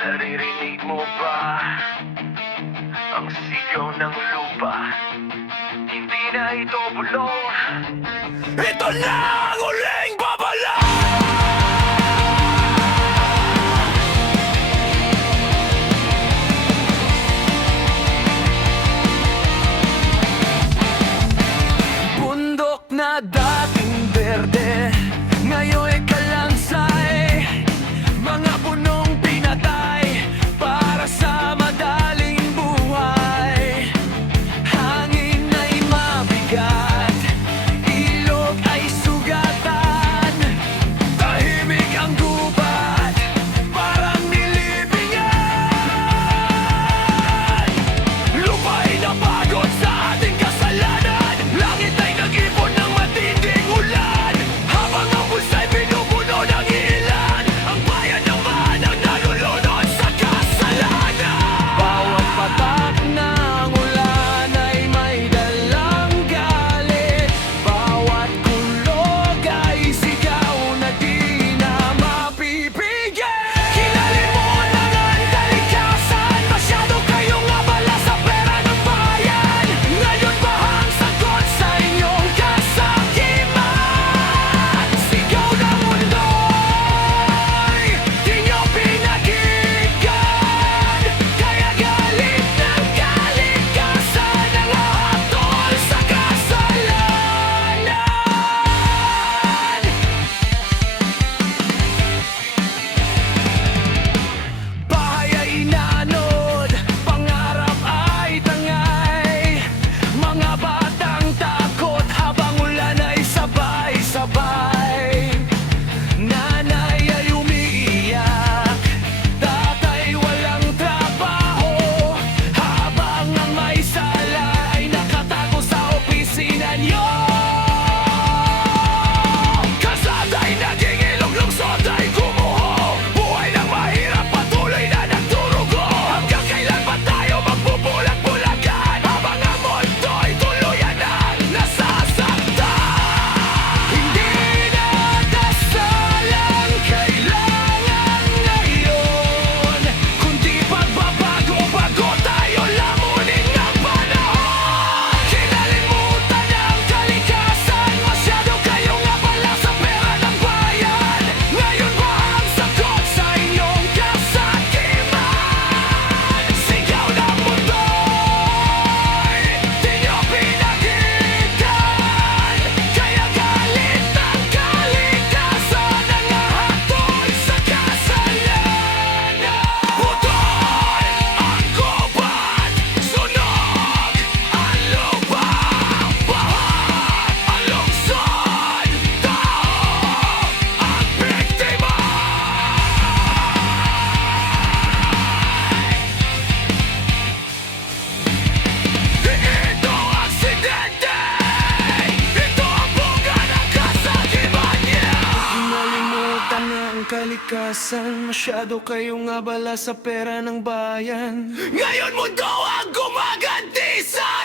Naririnig mo ba ang sigaw ng lupa? Hindi na ito bulong. Ito na ang huling babala! Bundok na dating berde, ngayon'y kalansay. Mga punong pinatay para sa madaling buhay. Hangin ay mabigat, ilog ay sugatan. Tahimik ang gubat, parang nilibingan. Lupa'y napagod sa ating kasalanan. Langit ay nag-ipon ng matinding ulan. Habang ang bulsa'y pinupuno ng ilan, ang bayan naman ang nalulunod sa kasalanan. Bawat patak ng ulan ay may dalang galit. Bawat kulog ay sigaw na di na mapipigil. Kinalin mo na ang kalikasan, masyado kayong abala sa pera ng bayan. Ngayon ba ang sagot sa inyong kasakiman? Sigaw ng mundo'y di nyo pinakinggan. Kaya galit ng kalikasan ang hatol sa kasalanan. Bahay ay inanod, pangarap ay tangay. Mga batang takot habang ulan ay sabay-sabay. Nanay ay umiiyak, tatay walang trabaho, habang ang may sala ay nakatago sa opisina nyo. Kalsada'y naging ilog, lungsod ay gumuho. Buhay ng mahirap patuloy na nagdurugo. Hanggang kailan ba tayo magbubulag-bulagan habang ang mundo'y tuluyan ang nasasaktan? Hindi na kasalang kailangan ngayon, kundi pagbabago-bago tayo lamunin ng panahon. Kinalimutan ang kalikasan, masyado kayong abala sa pera ng bayan. Ngayon ba ang sagot sa inyong kasakiman? Sigaw ng mundo'y di nyo pinakinggan. Kaya galit ng kalikasan ang hatol sa kasalanan. Putol ang gubat, sunog ang lupa, baha ang lungsod, tao ang biktima. Ito ang aksidente, ito ang bunga ng kasakiman niya. Kinalimutan na ang kalikasan, masyado kayong abala sa pera ng bayan. Ngayon mundo ang gumaganti sa